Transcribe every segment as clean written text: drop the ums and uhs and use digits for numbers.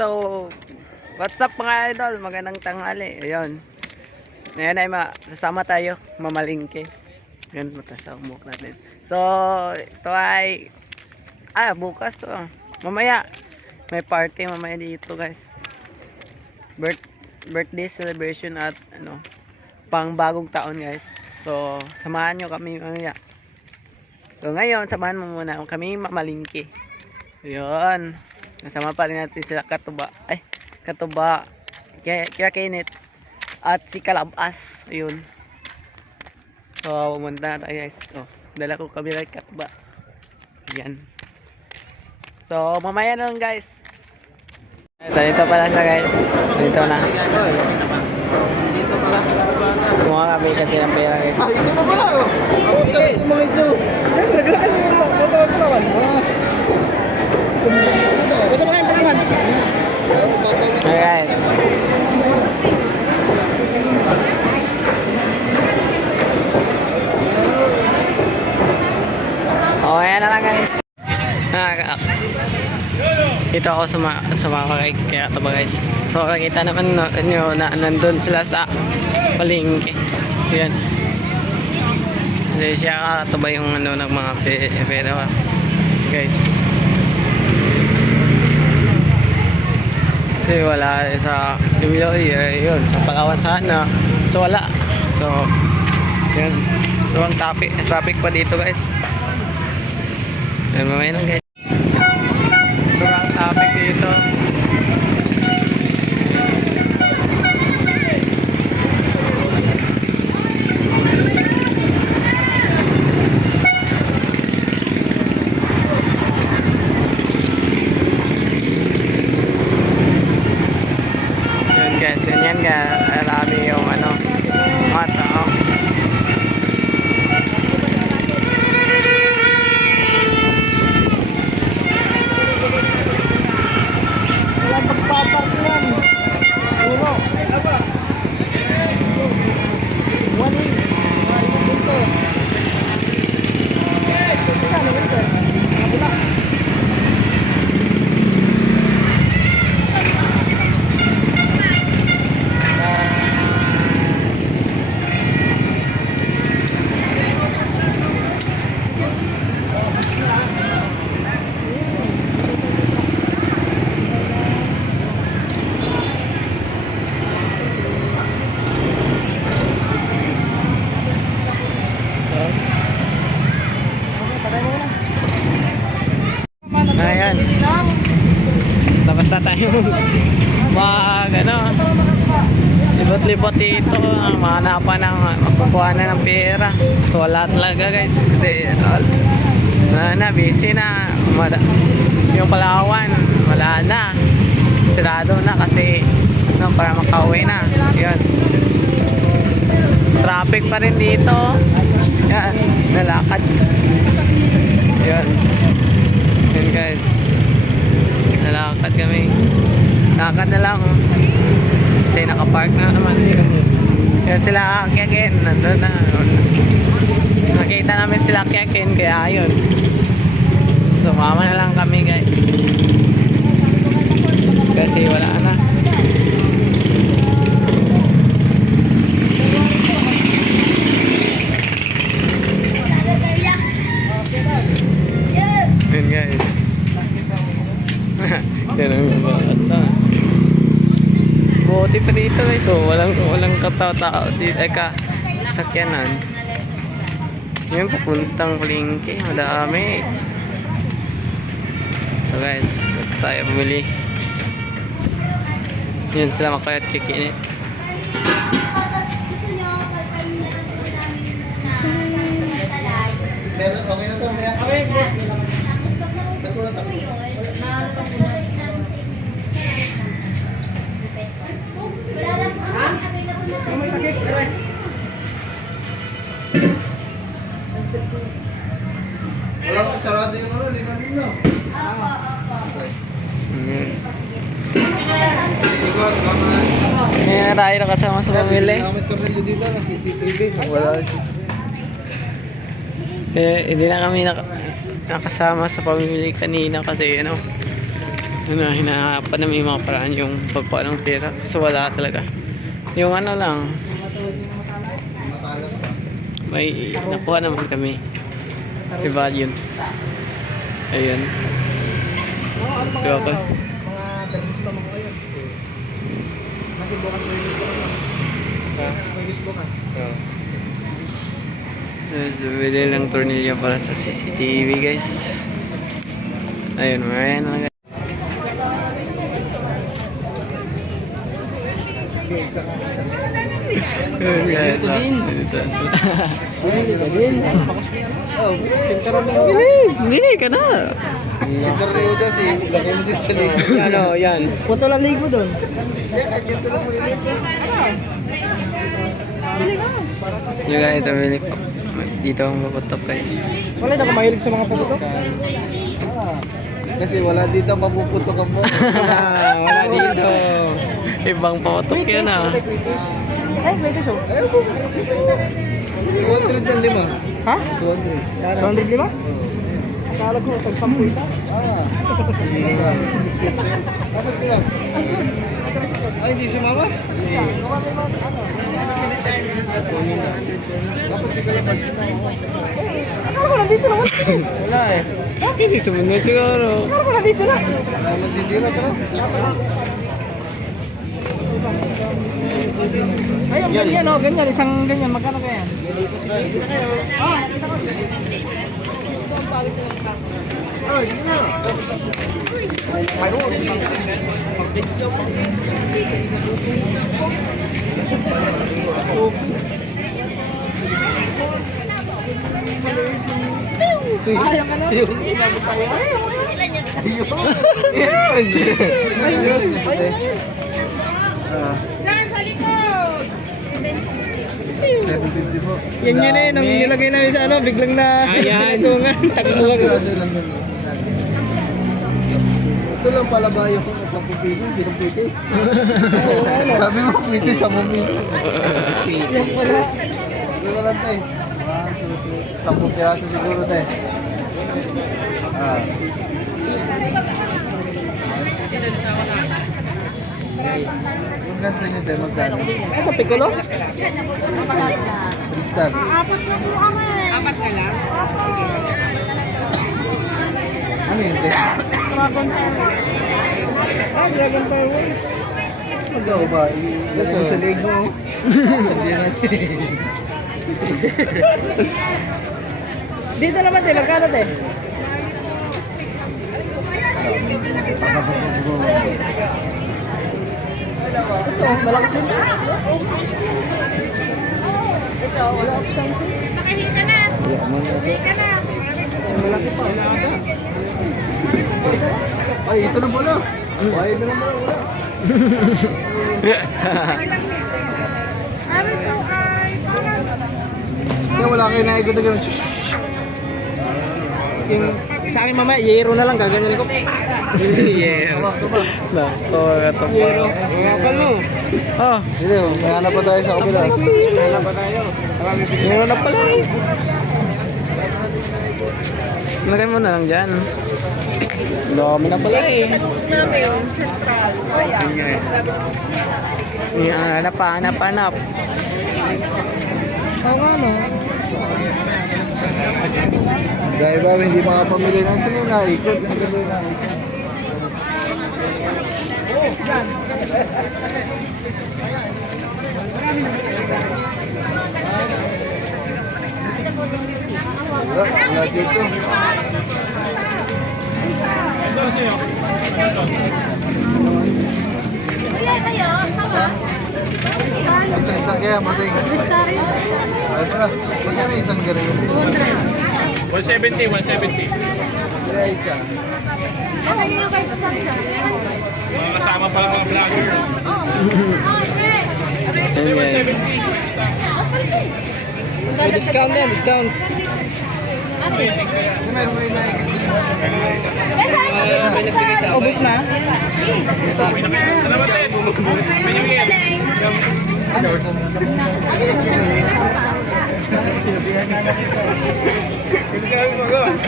So, what's up mga idol? Magandang tanghali. Ayun. Ngayon ay sasama tayo mamalingke. Yan, matasambok natin. So, ito ay bukas to. Mamaya may party mamaya dito, guys. Birthday celebration at pang bagong taon, guys. So, samahan nyo kami mamaya. So, ngayon samahan mo muna kami mamalingke. Ayun. Nasama pa rin natin sila Katuba, kaya Kenneth at si Kalabas. Ayun. So, pumunta na tayo, guys. Dala ko kami kay Katuba. Ayan. So, mamaya na lang, guys. Dito pala siya, guys. Dito na. Kumuha kami kasi ng pera, guys. Ito na pala, Ito sa mga ito. Hey guys. Ayan na lang, guys. Dito ako sumama kay Katuba, guys. So nakita naman nyo na nandun sila sa palengke. Ayan. Kasi siya Katuba yung ng mga pera, guys. Kasi wala sa New Year, yun, sa Palawan sana. So wala. So, yun. So ang traffic pa dito, guys. Yan, mamaya lang, guys. So ang traffic dito. Guys, yan marami yung mga tao. Wala pagpapark yan. Puro. One week. Dito. Saan dito? Kabila. Ayan. Tapos na tayo libot-libot dito ang mahanapan ng makukuha na ng pera. So wala talaga, guys, kasi busy na yung Palawan, wala na, sirado na kasi para makauwi na. Yun, traffic pa rin dito. Yan, nalakad. Yun, guys, nalakad kami. Lakad na lang kasi nakapark na naman. Yun sila Kyakin, nandun na. Nakita namin sila Kyakin, kaya yun, sumama na lang kami, guys. Ganun ba? Buti pa dito guys. So, walang katao-tao dito. Sakyanan. Yun, papuntang palengke. Madami. So guys, tayo bumili. Yun sila makaya chicken eh. Meron, okay na to, Maya. Okay, boss. Nagkulat ako. Wala ko sarado yung ano, linanin na. Ikot, mama. Ngayon tayo nakasama sa pamili. Gamit kami dito, nag-CCTV. Wala. Hindi na kami nakasama sa pamili kanina kasi hinahapan namin yung mga paraan yung pagkuha ng pera. So wala talaga. Yung ano lang, Matalas pa. may nakuha naman kami. Diba yun? Ayun. So ako. Mga termos pa mga kayo. Bukas bukas. So, bili lang tornilyo para sa CCTV guys. Ayun, mayan na guys. Oh, Bili ka na. interview daw si lagay mo din sa ligo. Ano, yan. Punto lang ligo doon. Yung guys, bili pa. Dito ang maputok guys. Wala na mahilig sa mga puputok. Kasi wala dito mapuputok ang mo. Wala dito. Ibang paputok yun ah. Ay, pwede so. Ay, 200 ng lima. Ha? 200. 205? Akala ko, tag-10 isa. Nasaan sila? Ay, hindi si mama? Dapat si Kalabas. Akala ko nandito naman. Wala eh. Hindi sumunod siguro. Akala ko nandito na. Wala matitira ka na. Ayun, ganyan o, ganyan. Isang ganyan. Magkano kaya? Ah, kita ko. Gusto ang pawis na lang. Ay, hindi na. Mayroon. Pag-bits daw po. Ayaw ka na? Yung inabot tayo. Ayun. Ayun. Yan sa likod! 750 po. Yan yun eh, nang nilagay namin sa ano, biglang na tungan, takbuhan ko. Ito lang pala ba yung pagpupiso, pinupitis? Sabi mo, pitis sa mumiso. Yan pala. Ito na lang tayo. 10 piraso siguro tayo. Yung ganda nyo tayo, magkano? Ito, piccolo? Kristal. Apat na lang? Sige. Ano yun, te? Dragon Power. Dragon Power. Magaw ba? Ilagay mo sa leg mo. Hindi natin. Dito naman, te. Magkano, te? Ito, malakas yun. Ito, wala option siya. Nakahita na. Wala man ito. Hita na. Malaki pa. Ay, ito na pala. Ay, ito na pala. Wala. Ano ito? Ay, parang... Kaya wala kayo naikot na gano'n. Yung sa akin mamaya, yero na lang. Gaganyan ko. Yeah. Nako, ito pa. Ngayon mo. Oh, Hindi, may hanap pa tayo sa kabila. May hanap pa tayo. meron na pala eh. Lagay mo na lang dyan. Dami na pala eh. Namin, central. Hanap pa, hanap. Oo nga no. Dahil ba hindi makapamili ng sino na ikot. Wala dito. Ito isang kaya, masay. Ay, pala. Magkano isang ganun? 170, 170. Kaya isa. Mga kasama pa lang mga vlogger. Ayan guys. May discount yan, discount. Kung meron mo yung naikot. Ubus na? Salamat din. Binibigyan.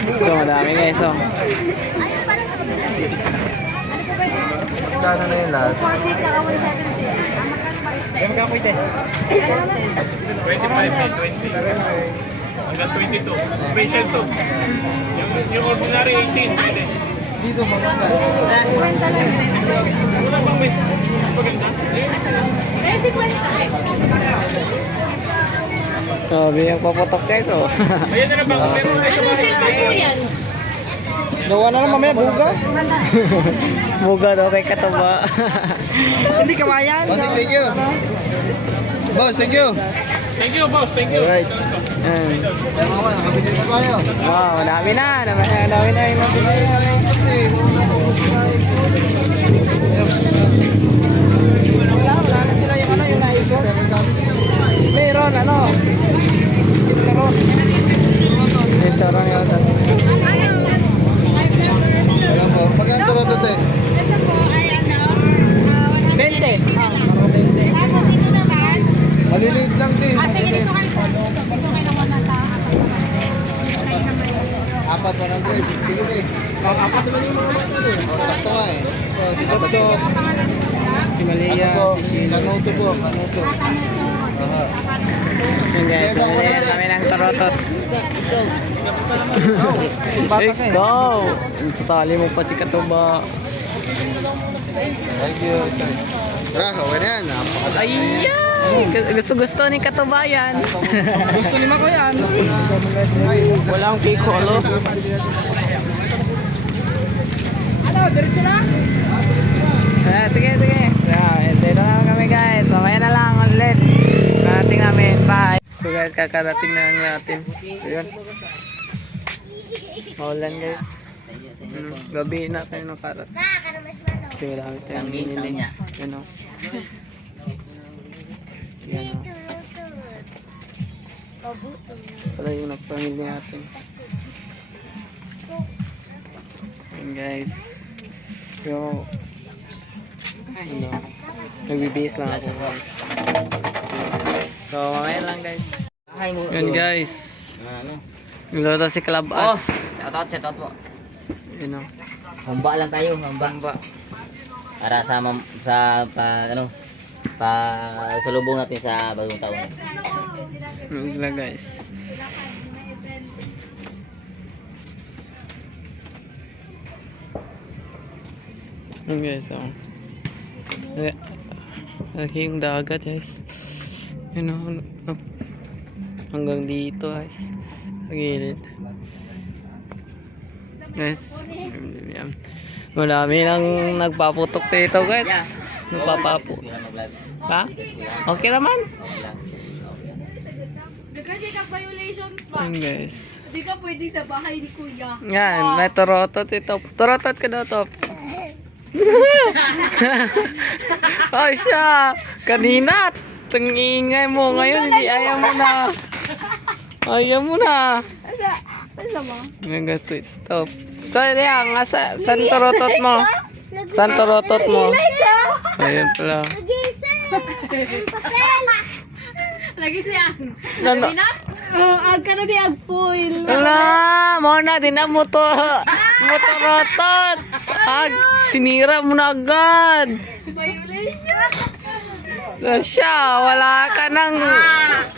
Ito, madami guys, oh. Kano na yung lahat? 25 and 20. Hanggang 22. Special to. Yung ordinary 18. Pwede. Dito maganda. Wala bang may maganda? Sabi yung paputok guys, oh. Ayan na lang bang meron kayo sa bahay? Gawa na lang mamaya, buga. Buga daw kay Katuba. Hindi kawayan. Bossing, thank you. Boss, thank you. Thank you, boss. Thank you. Alright. Ayan. Tama ka, nakabili na tayo. Wow, madami na. Madami na yung nabili namin. Wala na sila yung ano, yung naikot. Meron, ano. Meron. Ito ron yun. Alam mo, magkano ba ito, te? 20. Maliliit lang, te. Maliliit. Apat, 100. Sige, te. Apat naman yung mga ito. Sakto nga eh. Si Toto, si Malia, Ano po? si Kilo. Kanuto po, kanuto. Aha. Yan guys, mamaya kami ng tarotot. Ikaw! Sasali mo pa si Katuba. Thank you. Tara, okay na yan. Napakadami na yan. Ayan! Gusto ni Katuba yan. Gusto ni Mako yan. Walang pikolo. Sige, sige. Dito na kami guys. Mamaya na lang ulit. Narating namin. Bye. So guys, kakarating na natin. Ayan. Maulan guys. Gabi na tayo ng karat. Kasi marami tayong binili. Yan o. Yan o. Pala yung nagpamili natin. Ayan guys. Yo. Ano. Nagbibihis lang ako guys. So mamaya lang guys. Yan guys. Nagluto si Club Oh, As. shout out po. Yun o. Humba lang tayo, humba. Para sa salubong natin sa bagong taon. Yun lang guys. Yun guys o. Lagi yung dagat guys. Yun o. Hanggang dito guys. Sa gilid. Guys. Yan. Marami nang nagpaputok dito guys. Nagpapapu. Ha? Okay naman. Kasi ka violations pa. Yan guys. Hindi ka pwede sa bahay ni Kuya. Yan. May torotot ito. Torotot ka daw to. Ay siya. Kanina. Tangingay mo. Ngayon hindi ayaw mo na. Ayaw mo na. Yan guys. Stop. So yan. San torotot mo? San torotot mo? Ayan pala. Lagi siya. Ano? Ag ka na di ag foil. Ala, mo na din na mo to. Motorotot. Sinira mo na agad. Violation. Siya, wala ka nang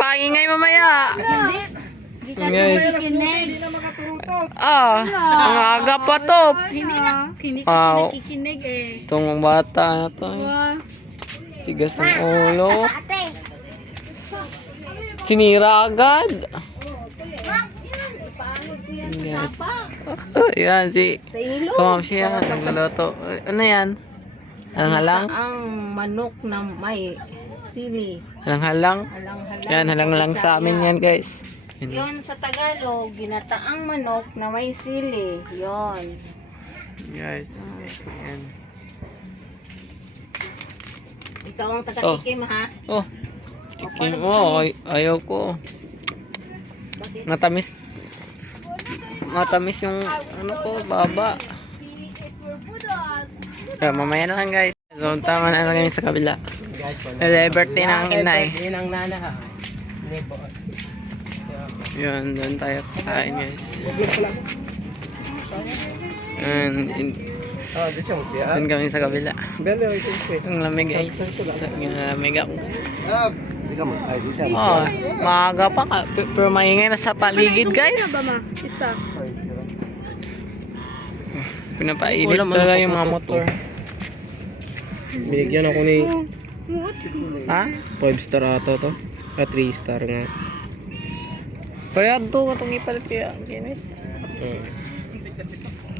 pangingay mamaya. Hindi. Hindi ka Guys. kinig. ang aga pa to. Hindi kasi Wow. nakikinig eh. Itong bata na to. Wow. Tigas ng ulo. Sinira agad. Yes. Yan si Kamamsi yan. Nagluluto. Ano yan? Halang-halang? Ang manok na may sili. Halang-halang? Halang-halang. Yan, halang-halang sa amin yan guys. Yan. Yon sa Tagalog, ginataang manok na may sili. Yon. Guys. Yan. Ikaw ang taga-tikim ha. Oh. Chicken mo. Ayaw ko. Matamis. Matamis yung ano ko, baba. Kaya mamaya na lang guys. So, tama na lang kami sa kabila. Birthday ng inay. Yun ang nana ha. Yun, doon tayo kain guys. And, doon kami sa kabila. Ang lamig guys. Ang lamig ako. Oh, maaga pa ka. Pero maingay na sa paligid guys. Isa. Pinapainit talaga yung mga motor. Binigyan ako ni Ha? 5 star ata to. 3 star nga. Kaya ito itong ipalit kaya. Kinit.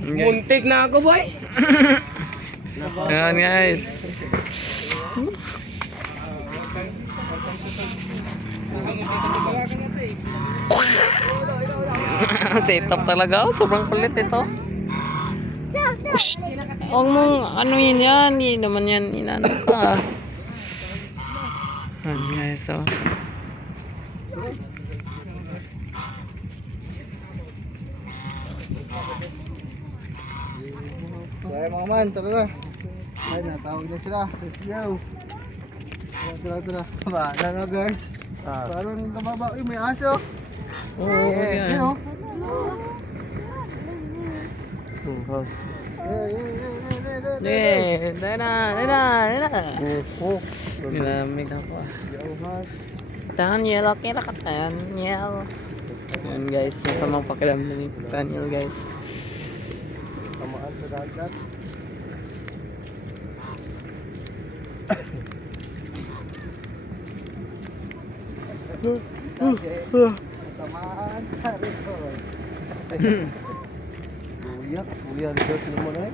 Muntik na ako boy. Ayan guys. Setup talaga. Sobrang kulit ito. Ush! Huwag mong ano yun yan. Hindi naman yan inano ka. Ayan guys. So. Kaya mga man, tara na. Ay, natawag na sila. Let's go. Tara. Bahala na guys. Parang nababa. Uy, may aso. Oo, Yun yan. o. Yeah, dana. Nilamig ako. Daniel, okay na ka, Daniel. Yan guys, masamang pakiramdam ni Daniel guys. Tamaan sa dagat. Tamaan sa record. Kuya, record naman ay.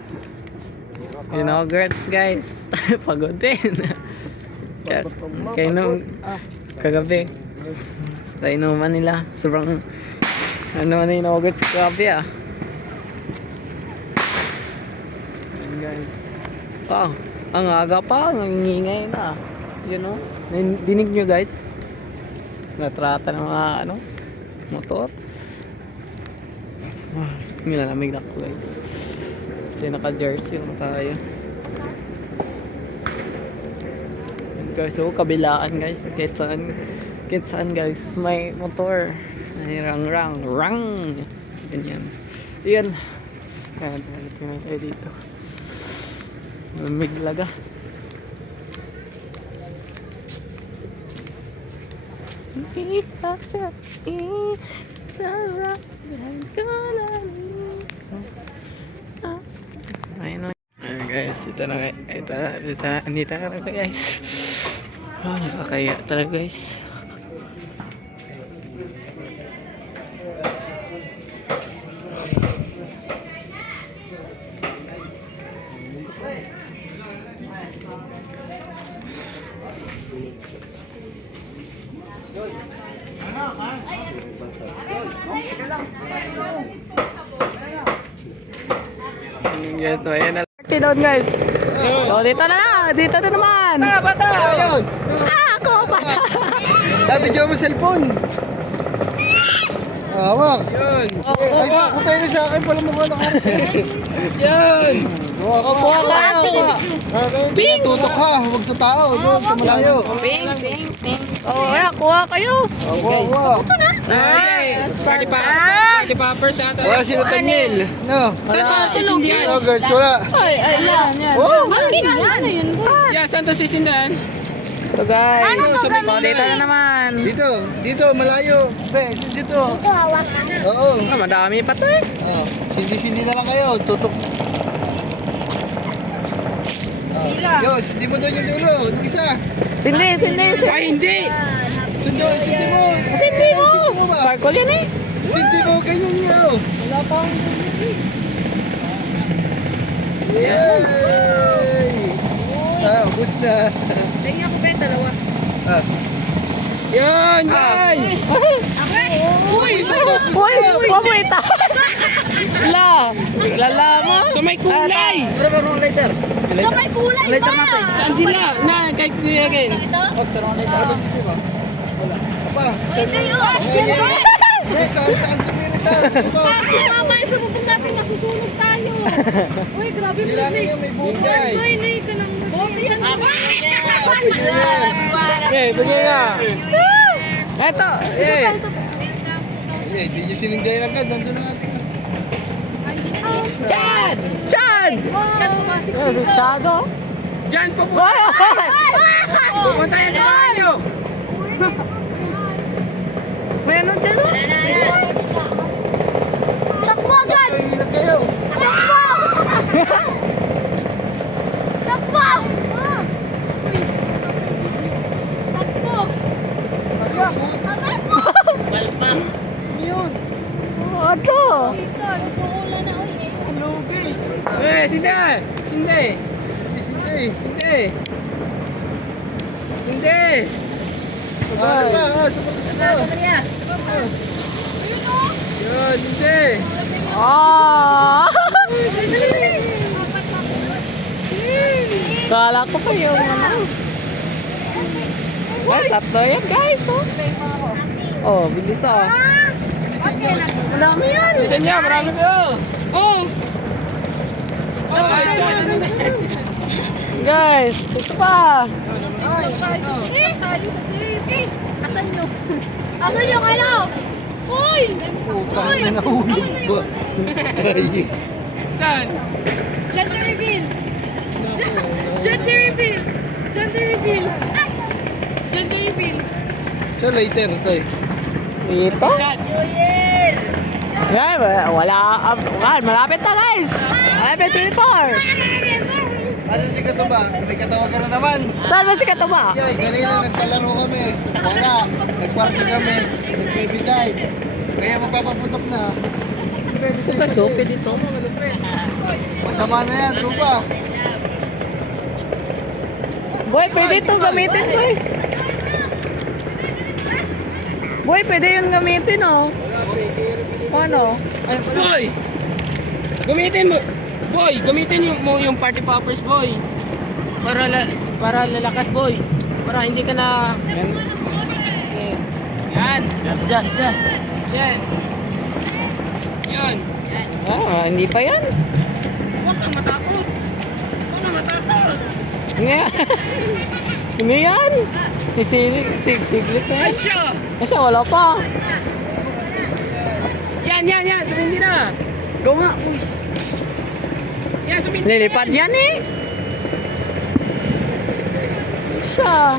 You know, girls guys, pagod din. Kaya nung kagabi, sa inuman nila, sobrang ano na yung nagod sa kagabi ah. Yan guys. Wow, ang aga pa, ang ingay na. You know, dinig nyo guys. Natrata ng mga ano, motor. Wow, nilalamig na ako guys. Kasi naka-jersey lang tayo. Yan guys, so kabilaan guys. Kahit saan guys, may motor. May rang. Ganyan. Yan. Ayan, tingnan tayo dito. Lamig laga. Ayun guys, ito na guys. Nakakaya talaga guys. Yes, so ayan na. Party down guys. So dito na naman. Bata! Ayun! Ako bata. Video mo cellphone. Hawak. Yun. Ay, putay na sa akin pala mukha na Yan. Kuha ka. Ping! Tutok ha, huwag sa tao. Doon sa malayo. Ping. Oh, ayan, kuha kayo. Hawak. Party poppers ata. Wala si Nathaniel. No. Wala. No, girls, wala. Ay, yan. Oh! Ano yun? Yeah, saan to sisindahan? Ito guys. Dito, sa may So, dito na naman. Dito, malayo. Pre, dito. Oo. Ah, madami pa to eh. Oh, sindi-sindi na lang kayo. Tutok. Yo, sindi mo doon yung dulo. Yung isa. Sindi. Ay, hindi. Sindi mo. Sindi mo. Sindi mo ba? Sparkle yan eh. Sindi mo, ganyan niya. Oh. Wala pa akong Yay! Ubus na. Tingnan ko ba yung dalawa? Ah. Yan, guys. Uy! Uy, pamita. La, lalama. Sa may kulay. Sa may kulay ba? Saan sila? Na, kay Kuya Ken. Ano sindi mo? Wala. Apa? Ito yun. Saan sa piritan? Ito. Mama, isa mo pong natin masusunog tayo. Uy, grabe mo. Kailangan niya may buko. Uy, nay ka lang. Bote yan. Okay, bigay nga. Eto, eh. Eh, di nyo sinindihan agad. Nandun na natin. Chad! Chad! Yan, tumasik Oh, si dito. Chado. Diyan po po. Pupunta yan sa banyo. May ano dyan? Takbo agad! Ay, ilan kayo? Takbo! Takbo! Palpa. Ano yun? Ano? Nag-uulan na uy eh. Ang lugi. Eh, sindi. Sindi. Sindi. Sindi. Sindi. Ano ba? Sumunod. Yun, sindi. Ah! Kala ko pa yung ano. Ay, tatlo yan guys. Oh, bilis ah. Bilisan nyo. Sumunod. Ang dami yan. Bilisan niya, marami kayo. Oh! Guys, ito pa. Asan nyo? Asan nyo kayo? Uy! Putang na nahulog ba? Ay. Saan? Gender reveal! Gender reveal! Gender reveal! Ay! Gender reveal! So later ito eh. Dito? Joel! Yan, wala. Malapit na guys. Malapit 24. Asa si Katuba? May katawagan na naman. Saan ba si Katuba? Yay, kanina nagpalaro kami. Wala. Nagparty kami. Nag-baby dive. Kaya magpapaputok na. Ito guys, open dito. Masama na yan, trupa. Boy, pwede ito gamitin, boy. Boy, pwede yung gamitin, oh. Wala, pwede. Ano? Ay, Boy! Gamitin mo. Boy, gamitin yung party poppers, boy. Para lalakas, boy. Para hindi ka na Yan. Isda. Yan. Yan. Ah, hindi pa yan. Huwag kang matakot. Hindi. Hindi yan. Siglit na yan. Asya! Kasi wala pa. Yan. Sumindi na. Go nga. Yan, sumindi. Lilipad yan eh. Siya.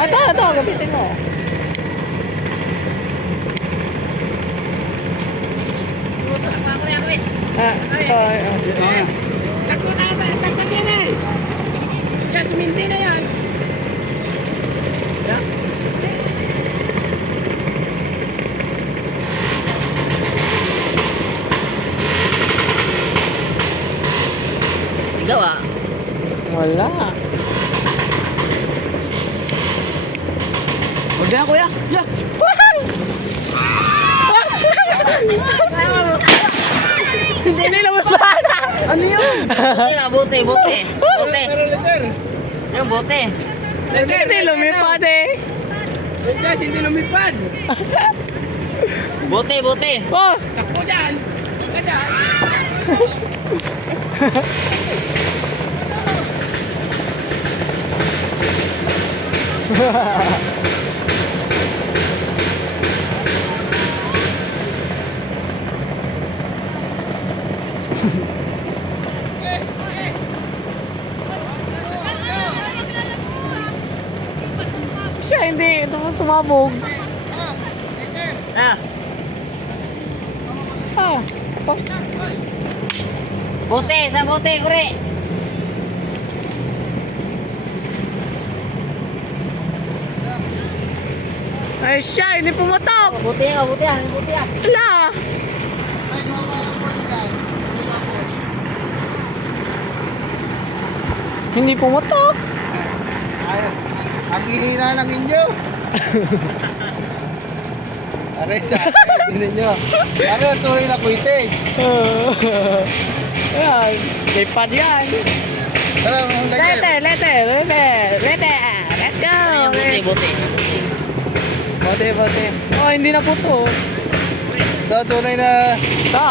Ito, gamitin mo. Ito. Takot yan eh. Yan, sumindi na yan. Yan. Sigaw ah. Wala. Huwag na kuya. Yeah. Hindi nila masana. ano yun? Bote. Letter. Yung bote. Hindi lumipad eh. Guys, hindi lumipad. Bote. Oh! Takbo dyan. Huwag ka dyan. siya, hindi. Ito sumabog. Ah, Ah. Oh. bote, sa bote, kure. Ay siya, hindi pumatok. Bote ah, bote ah, bote ah. Wala. Ay, mga guys. Hindi pumatok. Ay, ang hihina ng inyo. Aray sa akin, ninyo. Ano ang tunay na kwites? Ayan, may pad yan. Tara, ang ganyan. Lete. Let's go. Bote, bote. Bote. Oh, hindi na puto. Ito, tunay na... Ito.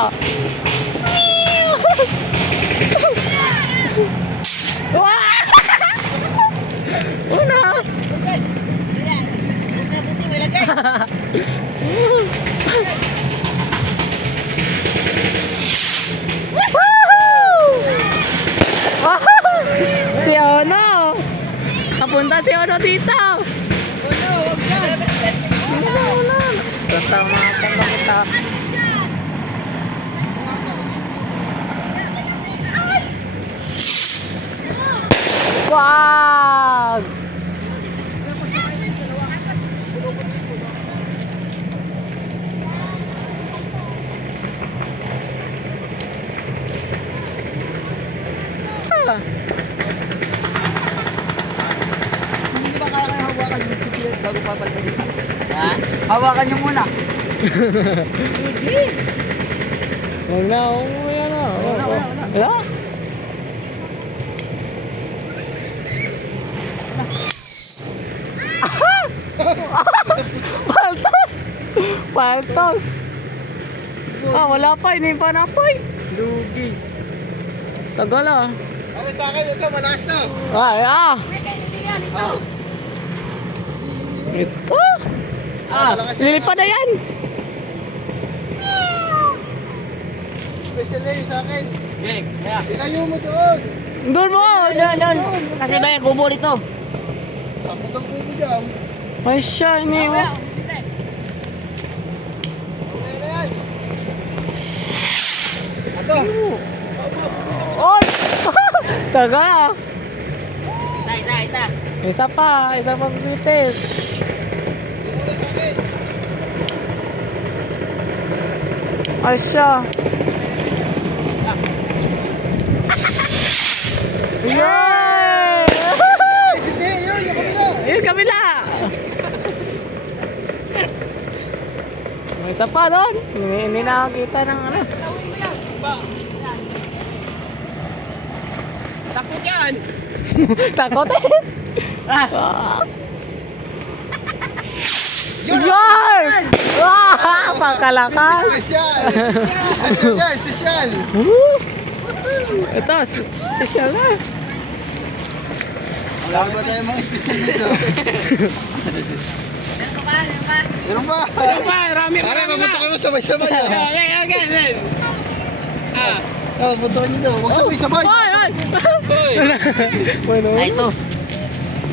Wah! Una. Bote, may lagay. Si Ono! Kapunta si Ono dito! Ono! Tatamakan lang kita. Wag! Ah. Hindi ba kaya kayo hawakan yung sisilit bago papalitan dito? Ha? Hawakan nyo muna. Huwag na, yan na. Wala? Paltos! Paltos! Ah, wala pa, hindi pa napoy. Lugi. Tagal ah. Okay sa akin, ito, malakas na. Ay, ah! Ito? Ah, lilipad na yan! Special sa akin. Ilayo mo doon. Doon mo! Doon. Kasi ba yung kubo dito? Sakot ang kubo dyan. Ay siya, hindi mo. Okay na yan. Ato. Oh! Tagal ah! Isa. Isa pa bitis. Muna sa akin. Ay siya. Yay! Ay, hindi. Yun, yung kabila. Yung kabila! May isa pa doon. Hindi nakakita ng ano. Takot yan. Takot eh. Ah. Yun! Wow! Pagkalakas! Special. Special yan, special. Ito, special na. Wala ba tayo mga special dito? Meron ba? Rami Pare, mabutukan mo sabay-sabay. Okay. Ah. Oh, butukan nyo daw. Huwag sabay-sabay. Boy. Bueno. Ah, ito.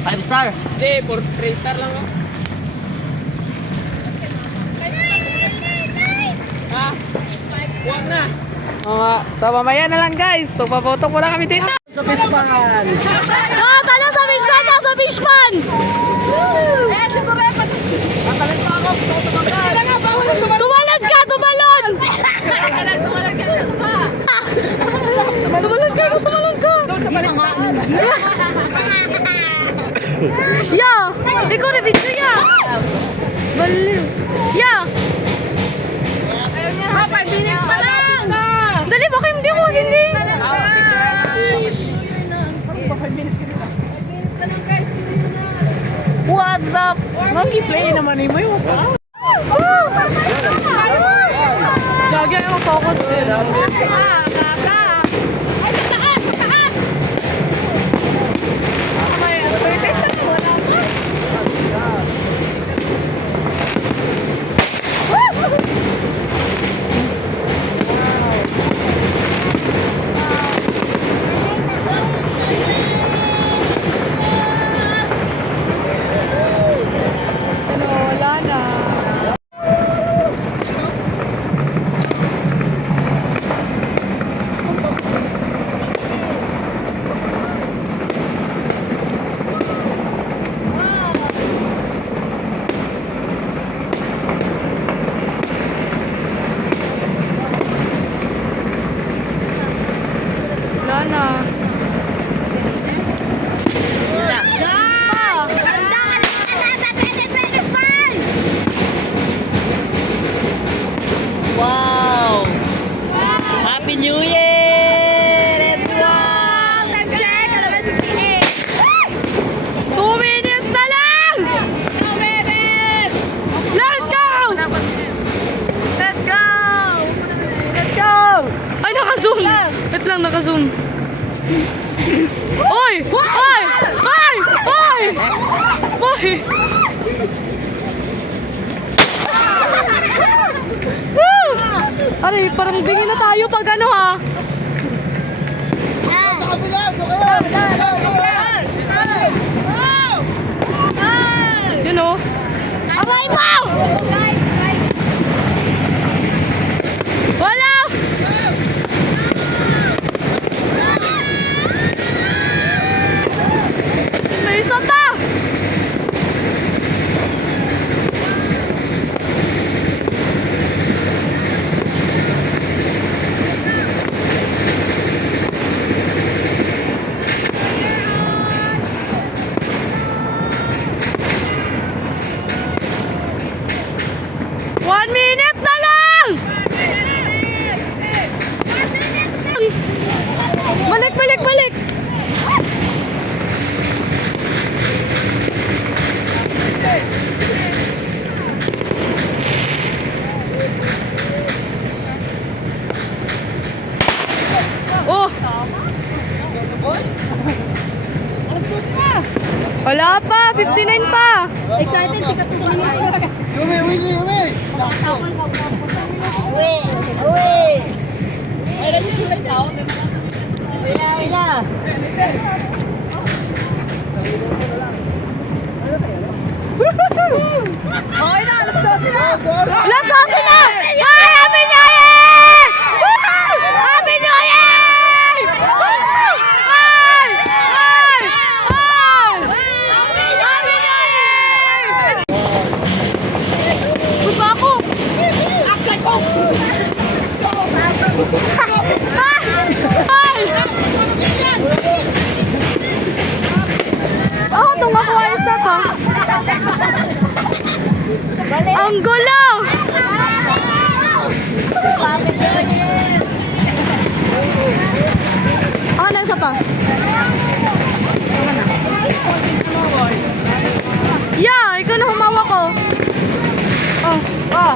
5 star. Hindi, 3 star lang oh. Ha? Huwag na. So mamaya na lang guys. Pagpapotok muna kami dito. Sa pispan. Oh, tala sa fishpan! Sa fishpan! Eh, siguro eh, Tatalit pa ako. Gusto ko tumakan. tumalon ka! Tumalon! Tumalon ka! Doon sa palistaan. Ya! Ikaw na video ya! Baliw! Ya! Ha, 5 minutes pa lang! Dali, baka hindi mo hindi! What's up? Nag-play naman mo yung Gagay ako focus din. lang naka-zoom. Oy! Oy! Oy! Oy! Oy! Woo! Aray, parang bingi na tayo pag ano ha. Sa kabila, doon kayo. Yun o. Aray mo! Wala! May isa pa! One minute na lang! Balik, balik, balik! Oh! Wala pa, 59 pa. Excited si Kato sa mga. Yumi, Willy, Yumi. Last oso na! Ay, Happy New Year! Woo! Happy New Year! Woo! Ay! Ay! Ay! Happy New Year! Uy, ba ako? Action ko! Ay! Oh, tumakuha isa pa. Ang gulo! Ah, nasa pa? Yeah, ikaw na humawak ko. Oh, oh.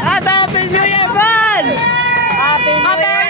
Happy New Year, man! Happy New Year!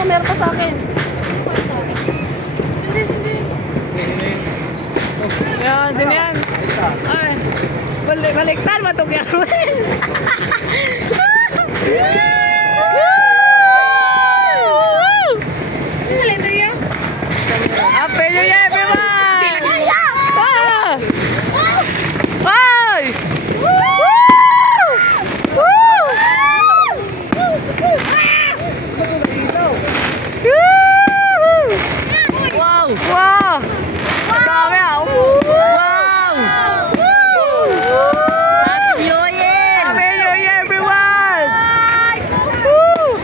Meron pa sa akin. Yan, sino yan? Ay, baliktad matugyan. Happy New Year, everyone! Bye! Wow! Dami ah! Wow! Happy New Year! Happy New Year, everyone! Woo!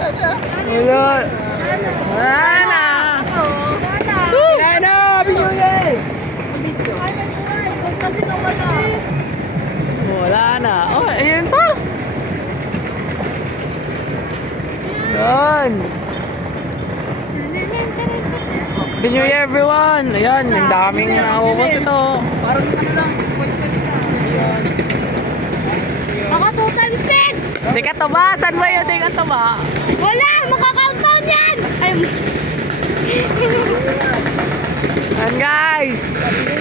Wala. Wala na. Wala na! Happy New Year! Wala na. Oh, ayun pa! Yan! Happy New Year, everyone! Ayan, ang daming nakakukos ito. Parang ano lang. Ako 2 times 10! Sikat to ba? Saan ba yung sikat to ba? Wala! Makaka-countdown yan! Ay, Ayan guys!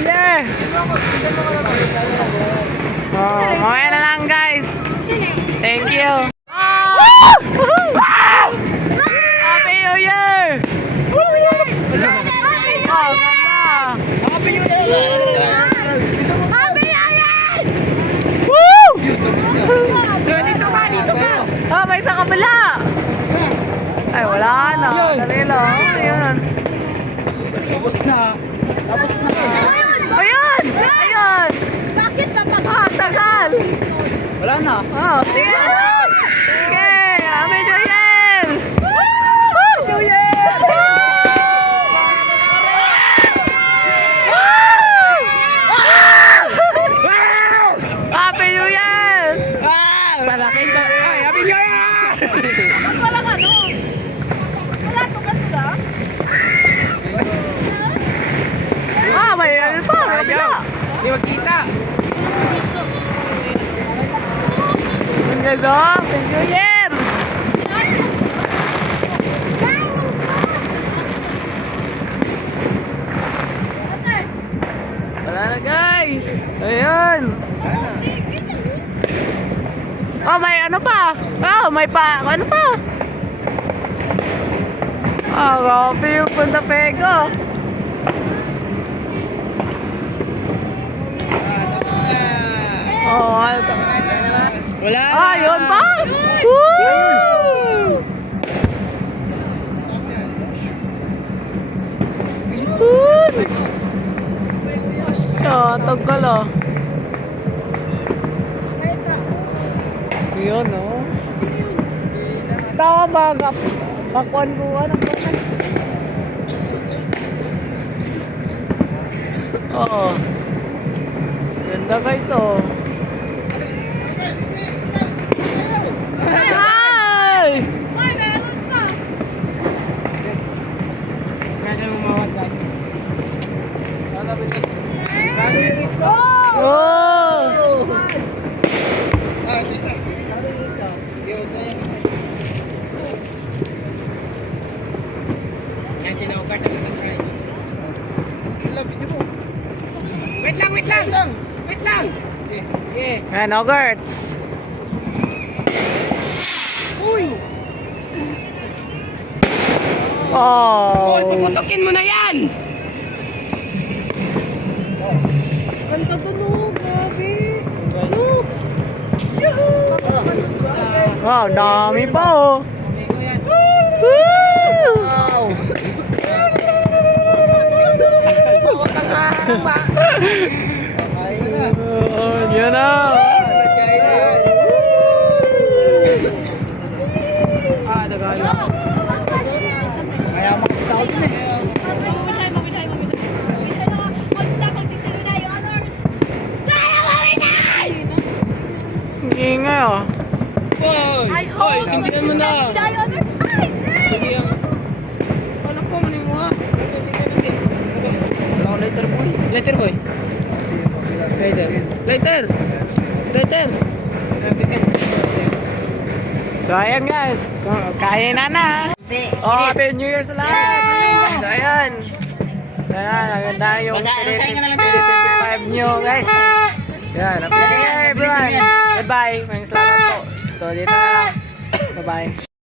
Yeah! Oh, mamaya na lang guys! Thank you! Happy New Year! Happy New Year! Oh, may sa kabila! Ay, wala na. Dali lang. Ayun. Tapos na. Tapos na. Ayun! Ayun! Bakit papaka? Ah, tagal! Wala na. Oh, sige! Sige! Happy New Year! New Year! Happy New Year! Malaking ka. Ay, happy New Year! Wala ka no? Wala to ka to Ah, may ano pa? May kabila. Di magkita. Yun guys, oh! Happy New Year! Wala na guys! Ayun! Oh, may ano pa? Oh, may pa, ano pa? Oh, grabe yung Punta Pego. Oh, ano to? Wala. Ah, yun pa? Woo! Yun! Ah, tagal ah. Yun, oh. Tama ba? Kakuan ko, ano ba? Oo. Ganda guys, oh. Hi! Ay, meron pa. Kaya mo mawag guys. Oh! Oh! Ah, isa. Yung na yan, isa. Yan sila ugar sa mag-try. Lapit mo. Wait lang, wait lang. Wait lang. Yeah. Ayan, Ogerts. Uy! Oh! Uy, puputukin mo na yan! Ganda to no, grabe. Wow, dami pa, oh. Woo! Ay, na. Oh, yun na. Lagay na yan. Ah, nagala. Kaya makasita ako dun eh. Ingay, oh. Hoy! Hoy, sindihan mo na! Sindihan. Alam ko, ano mo ha? Sindihan natin. Wala ko lighter boy. Lighter boy. Lighter. Lighter! Lighter! So, ayan guys. So, kain na na. Oh, Happy New Year sa lahat. So, ayan. So, ayan. Naganda yung 2025 nyo, guys. Ayan. Happy New Year, everyone. Goodbye. Maraming salamat po. So, dito na lang. Bye-bye.